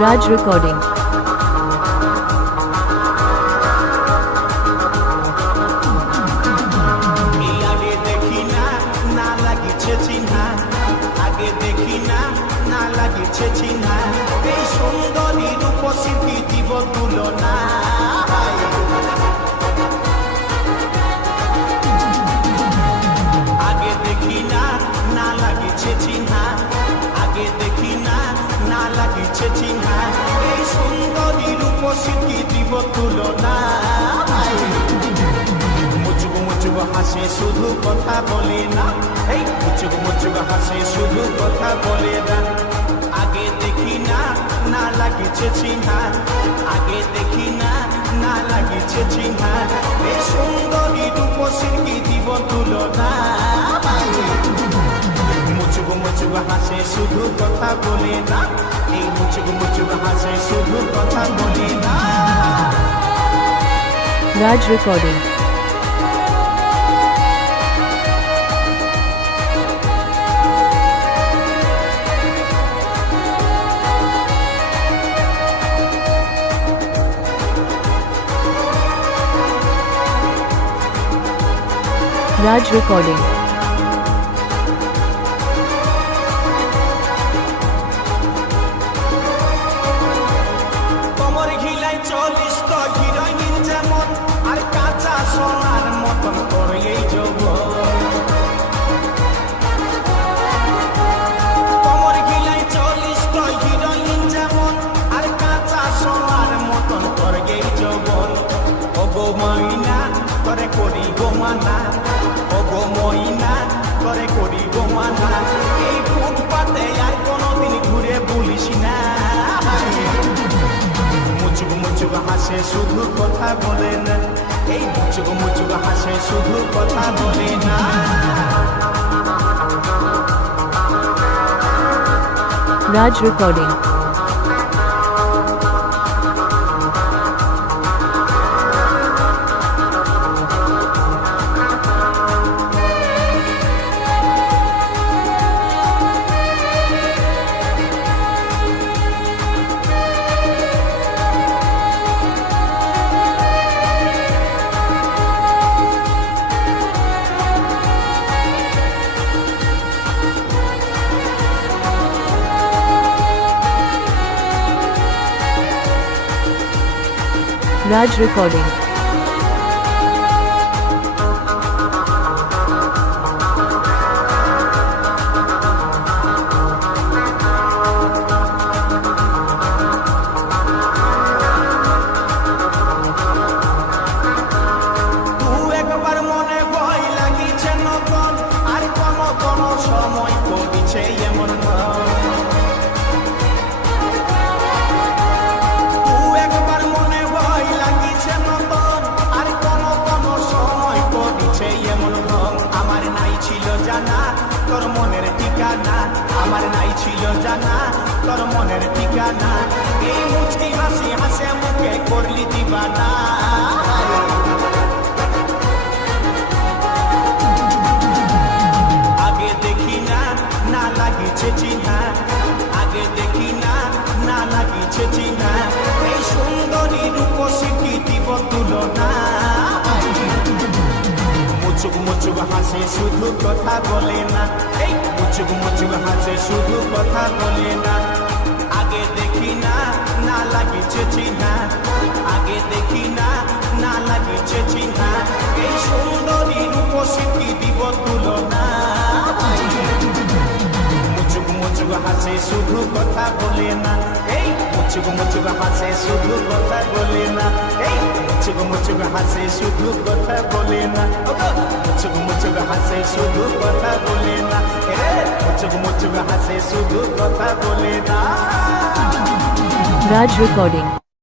Raj Recording. আগে দেখি না না লাগিছে চিহ্না আগে দেখি না না লাগিছে চিহ্না এই সুন্দরী রূপসী দিব তুলনা আগে দেখি না না লাগিছে চিহ্না আগে দেখি না না লাগিছে চিহ্না এই সুন্দরী রূপসী দিব তুলনা মুচুক মুচুক হাসে শুধু কথা বলে না এই মুচুক মুচুক হাসে শুধু কথা বলে না আগে দেখি না না লাগিছে চিহ্না আগে দেখি না না লাগিছে চিহ্না এই সুন্দরী রূপসী দিব তুলনা মুচুক মুচুক হাসে শুধু কথা বলে না এই মুচুক মুচুক হাসে শুধু কথা বলে না Raj Recording. Raj Recording. তোমার ঘিলাই চলিস তো হিরোইন যেমন আর কাঁচা সোনার মতন করে এই যৌবন তোমার ঘিলাই চলিস তো হিরোইন যেমন আর কাঁচা সোনার মতন করে এই যৌবন ও গো ময়না করে করি গো মানা ও গো ময়না করে করি গো মানা এই ফুটপাতে আর কোনোদিন ঘুরে বলিস না মুচুক মুচুক হাসে শুধু কথা বলে না এই মুচুক মুচুক হাসে শুধু কথা বলে না Raj Recording. Raj Recording. তু একবার মনে ভয় লাগিছে নতুন আর কোন সময় করিছে এমন তু একবার মনে ভয় লাগিছে নতুন আর কোন সময় করিছে এমন আমার নাই ছিল জানা তোর মনের ঠিকানা আমার নাই ছিল জানা তোর মনের ঠিকানা এই মুচকি হাসি হাসে মুখে করলি দিবানা আগে দেখি না না লাগিছে চিহ্না আগে দেখি না না লাগিছে চিহ্না এই সুন্দরী রূপসী দিব তুলনা মুচুক মুচুক হাসে শুধু কথা বলে না এই মুচুক মুচুক হাসে শুধু কথা বলে না আগে দেখি না না লাগিছে চিহ্না আগে দেখি না না লাগিছে চিহ্না এই সুন্দরী রূপসী দিব তুলনা মুচুক মুচুক হাসে শুধু কথা বলে না এই মুচুক মুচুক হাসে শুধু কথা বলে না এই মুচুক মুচুক হাসে শুধু কথা বলে না মুচুক মুচুক হাসে শুধু কথা বলে না মুচুক মুচুক হাসে শুধু কথা বলে না Raj Recording.